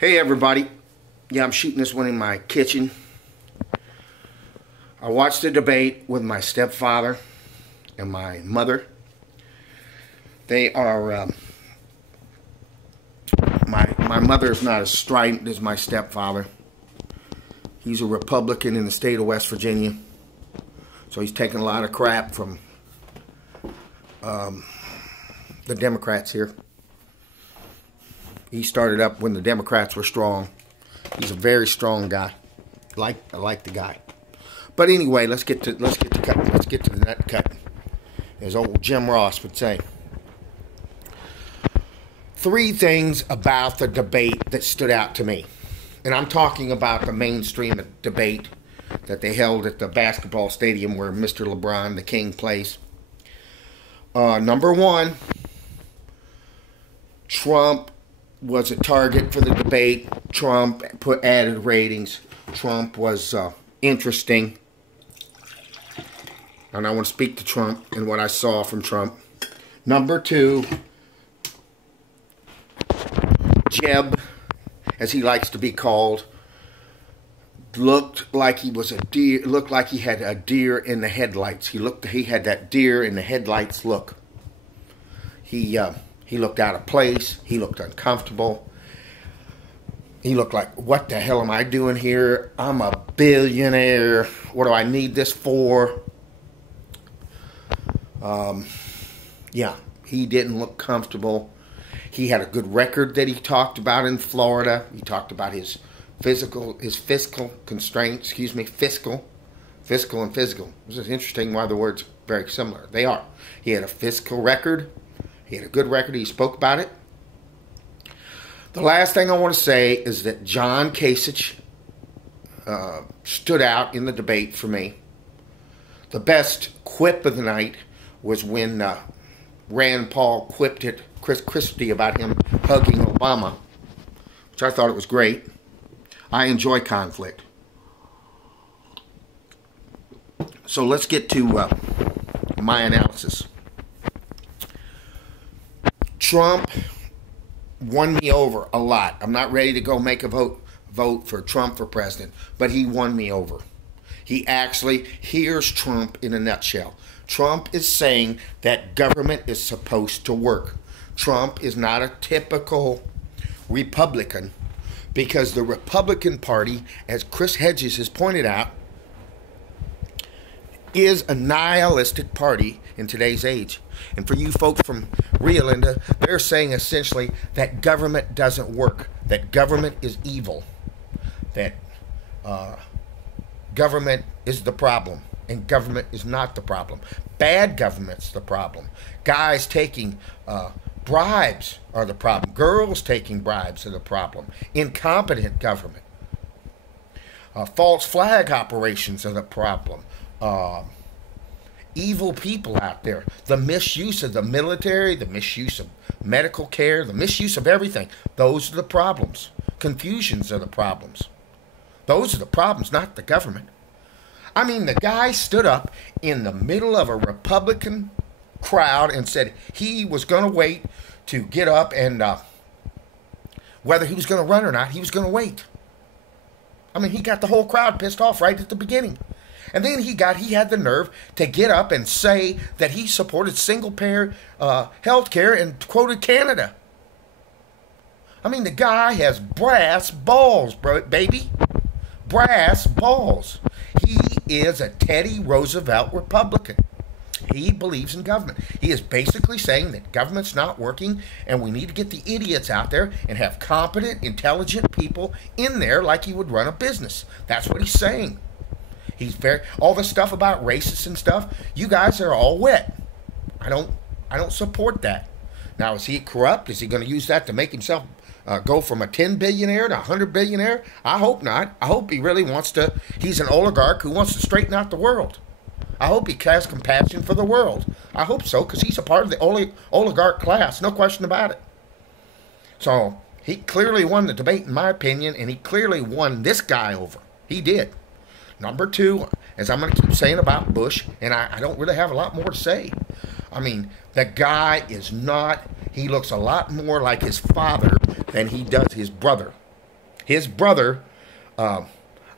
Hey everybody. Yeah, I'm shooting this one in my kitchen. I watched the debate with my stepfather and my mother. They are, my mother's not as strident as my stepfather. He's a Republican in the state of West Virginia. So he's taking a lot of crap from the Democrats here. He started up when the Democrats were strong. He's a very strong guy. I like the guy. But anyway, let's get to the nut cutting, as old Jim Ross would say. 3 things about the debate that stood out to me. And I'm talking about the mainstream debate that they held at the basketball stadium where Mr. LeBron, the King, plays. Number 1, Trump was a target for the debate. Trump added ratings. Trump was interesting. And I want to speak to Trump and what I saw from Trump. Number 2, Jeb, as he likes to be called, looked like he was a deer. Looked like he had a deer in the headlights. He had that deer in the headlights look. He looked out of place. He looked uncomfortable. He looked like, what the hell am I doing here? I'm a billionaire. What do I need this for? Yeah, he didn't look comfortable. He had a good record that he talked about in Florida. He talked about his fiscal constraints, fiscal and physical. This is interesting why the words are very similar. They are. He had a fiscal record. He had a good record. He spoke about it. The last thing I want to say is that John Kasich stood out in the debate for me. The best quip of the night was when Rand Paul quipped at Chris Christie about him hugging Obama, which I thought it was great. I enjoy conflict. So let's get to my analysis. Trump won me over a lot. I'm not ready to go make a vote for Trump for president, but he won me over. Here's Trump in a nutshell. Trump is saying that government is supposed to work. Trump is not a typical Republican, because the Republican Party, as Chris Hedges has pointed out, is a nihilistic party in today's age. And for you folks from Rio Linda, they're saying essentially that government doesn't work, that government is evil, that government is the problem, and government is not the problem. Bad government's the problem. Guys taking bribes are the problem. Girls taking bribes are the problem. Incompetent government. False flag operations are the problem. Evil people out there. The misuse of the military, the misuse of medical care, the misuse of everything. Those are the problems. Confusions are the problems. Those are the problems, not the government. I mean, the guy stood up in the middle of a Republican crowd and said he was going to wait to get up and whether he was going to run or not, he was going to wait. I mean, he got the whole crowd pissed off right at the beginning. And then he had the nerve to get up and say that he supported single-payer health care and quoted Canada. I mean, the guy has brass balls, baby. Brass balls. He is a Teddy Roosevelt Republican. He believes in government. He is basically saying that government's not working and we need to get the idiots out there and have competent, intelligent people in there like he would run a business. That's what he's saying. All the stuff about racists and stuff, you guys are all wet. I don't support that. Now, is he corrupt? Is he going to use that to make himself go from a 10 billionaire to a 100 billionaire? I hope not. I hope he really wants to. He's an oligarch who wants to straighten out the world. I hope he has compassion for the world. I hope so, because he's a part of the oligarch class, no question about it. So he clearly won the debate, in my opinion, and he clearly won this guy over. He did. Number 2, as I'm going to keep saying about Bush, and I don't really have a lot more to say. I mean, the guy is not, he looks a lot more like his father than he does his brother. His brother, I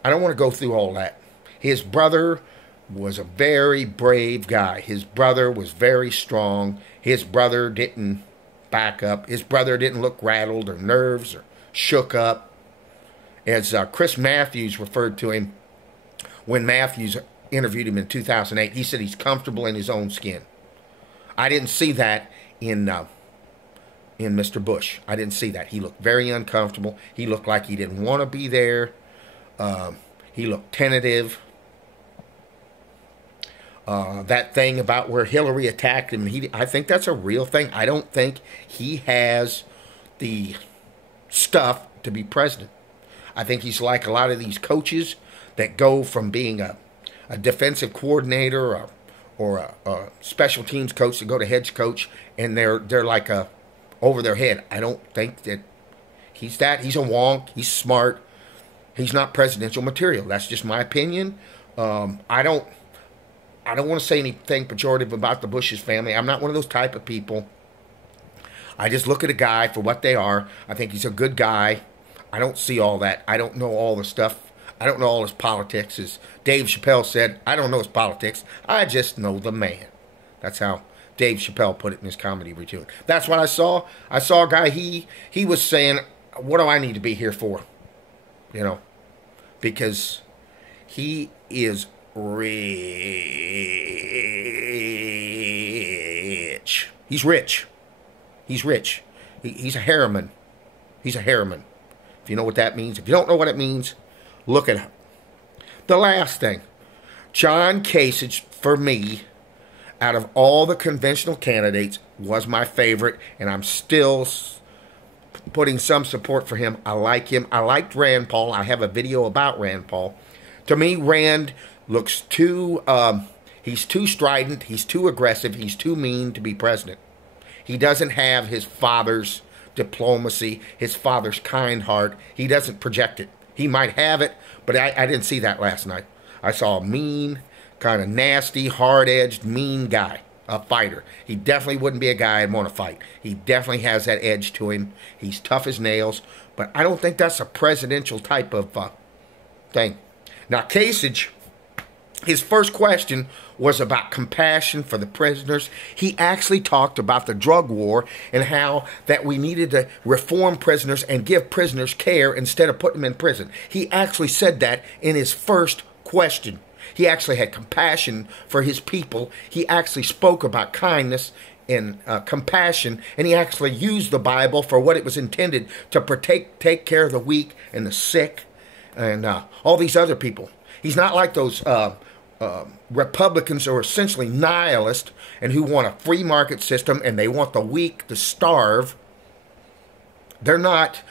don't want to go through all that. His brother was a very brave guy. His brother was very strong. His brother didn't back up. His brother didn't look rattled or nerves or shook up. As Chris Matthews referred to him when Matthews interviewed him in 2008, he said he's comfortable in his own skin. I didn't see that in Mr. Bush. I didn't see that. He looked very uncomfortable. He looked like he didn't want to be there. He looked tentative. That thing about where Hillary attacked him, I think that's a real thing. I don't think he has the stuff to be president. I think he's like a lot of these coaches that go from being a defensive coordinator or a special teams coach to go to head coach, and they're like over their head. I don't think that he's that. He's a wonk. He's smart. He's not presidential material. That's just my opinion. I don't want to say anything pejorative about the Bush's family. I'm not one of those type of people. I just look at a guy for what they are. I think he's a good guy. I don't see all that. I don't know all the stuff. I don't know all his politics. As Dave Chappelle said, I don't know his politics. I just know the man. That's how Dave Chappelle put it in his comedy routine. That's what I saw. I saw a guy, he was saying, what do I need to be here for? You know, because he is rich. He's rich. He's rich. He's a harriman. He's a harriman. If you know what that means. If you don't know what it means, look it up. The last thing. John Kasich, for me, out of all the conventional candidates, was my favorite, and I'm still putting some support for him. I like him. I liked Rand Paul. I have a video about Rand Paul. To me, Rand looks too, he's too strident, he's too aggressive, he's too mean to be president. He doesn't have his father's diplomacy, his father's kind heart. He doesn't project it. He might have it, but I didn't see that last night. I saw a mean, kind of nasty, hard-edged, mean guy, a fighter. He definitely wouldn't be a guy I'd want to fight. He definitely has that edge to him. He's tough as nails, but I don't think that's a presidential type of thing. Now, Kasich, his first question was about compassion for the prisoners. He actually talked about the drug war and how that we needed to reform prisoners and give prisoners care instead of putting them in prison. He actually said that in his first question. He actually had compassion for his people. He actually spoke about kindness and compassion, and he actually used the Bible for what it was intended to take care of the weak and the sick and all these other people. He's not like those Republicans who are essentially nihilist and who want a free market system and they want the weak to starve. They're not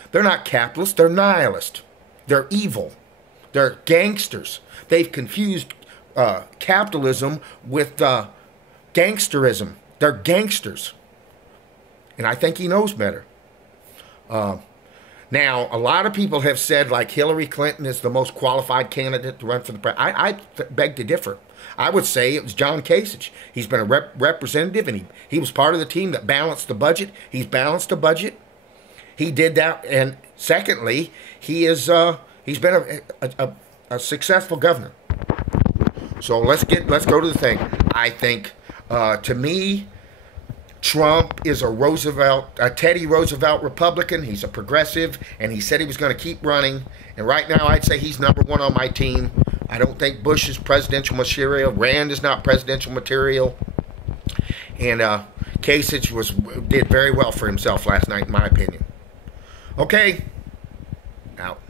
capitalists. They're nihilist. They're evil. They're gangsters. They've confused capitalism with gangsterism. They're gangsters. And I think he knows better. Now, a lot of people have said, like, Hillary Clinton is the most qualified candidate to run for the president. I beg to differ. I would say it was John Kasich. He's been a representative, and he was part of the team that balanced the budget. He's balanced the budget. He did that. And secondly, he's been a successful governor. So let's go to the thing. I think, to me, Trump is a Teddy Roosevelt Republican. He's a progressive, and he said he was going to keep running. And right now, I'd say he's number one on my team. I don't think Bush is presidential material. Rand is not presidential material. And Kasich did very well for himself last night, in my opinion. Okay, out.